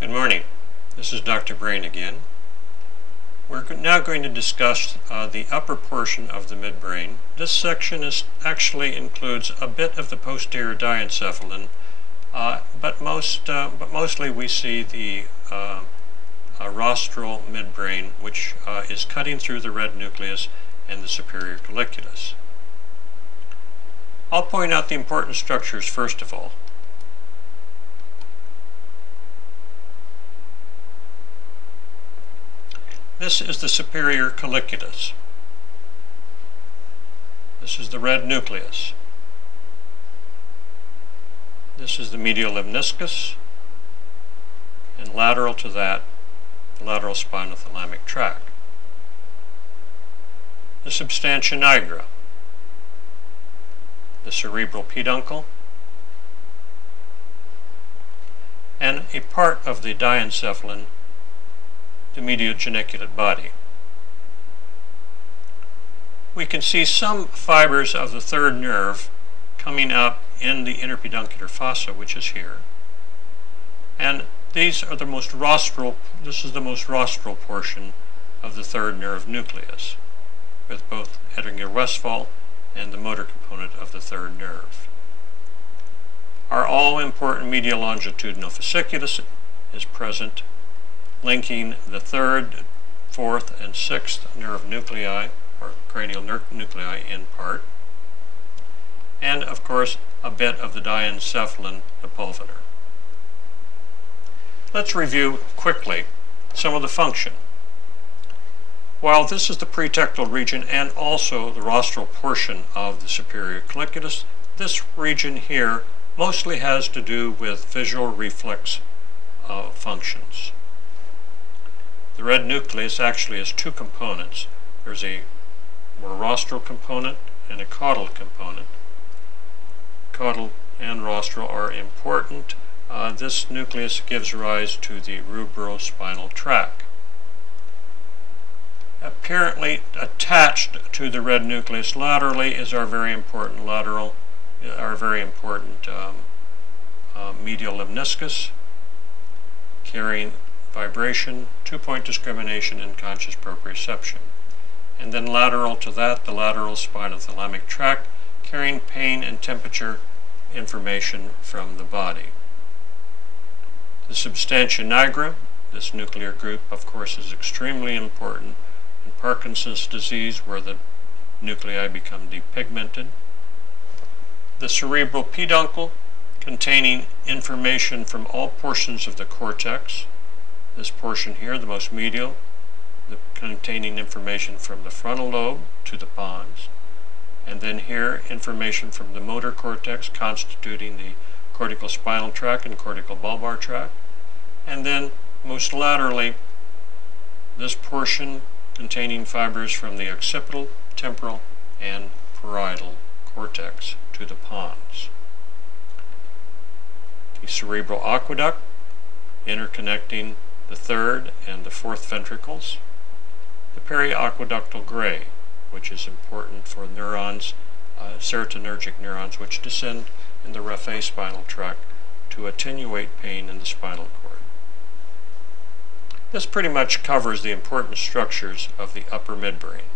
Good morning. This is Dr. Brain again. We're now going to discuss the upper portion of the midbrain. This section actually includes a bit of the posterior diencephalon, but mostly we see the rostral midbrain, which is cutting through the red nucleus and the superior colliculus. I'll point out the important structures first of all. This is the superior colliculus. This is the red nucleus. This is the medial lemniscus, and lateral to that, the lateral spinothalamic tract. The substantia nigra, the cerebral peduncle, and a part of the diencephalon, the medial geniculate body. We can see some fibers of the third nerve coming up in the interpeduncular fossa, which is here. And these are the most rostral, this is the most rostral portion of the third nerve nucleus, with both Edinger-Westphal and the motor component of the third nerve. Our all-important medial longitudinal fasciculus is present, linking the third, fourth, and sixth nerve nuclei, or cranial nuclei in part, and of course a bit of the diencephalon, the pulvinar. Let's review quickly some of the function. While this is the pretectal region and also the rostral portion of the superior colliculus, this region here mostly has to do with visual reflex functions. The red nucleus actually has two components. There's a more rostral component and a caudal component. Caudal and rostral are important. This nucleus gives rise to the rubrospinal tract. Apparently attached to the red nucleus laterally is our very important medial lemniscus, carrying vibration, two-point discrimination, and conscious proprioception. And then lateral to that, the lateral spinothalamic tract, carrying pain and temperature information from the body. The substantia nigra, this nuclear group, of course, is extremely important in Parkinson's disease, where the nuclei become depigmented. The cerebral peduncle, containing information from all portions of the cortex. This portion here, the most medial, containing information from the frontal lobe to the pons, and then here information from the motor cortex constituting the cortical spinal tract and cortical bulbar tract, and then most laterally this portion containing fibers from the occipital, temporal, and parietal cortex to the pons. The cerebral aqueduct interconnecting the third and the fourth ventricles. The periaqueductal gray, which is important for neurons, serotonergic neurons, which descend in the raphe spinal tract to attenuate pain in the spinal cord. This pretty much covers the important structures of the upper midbrain.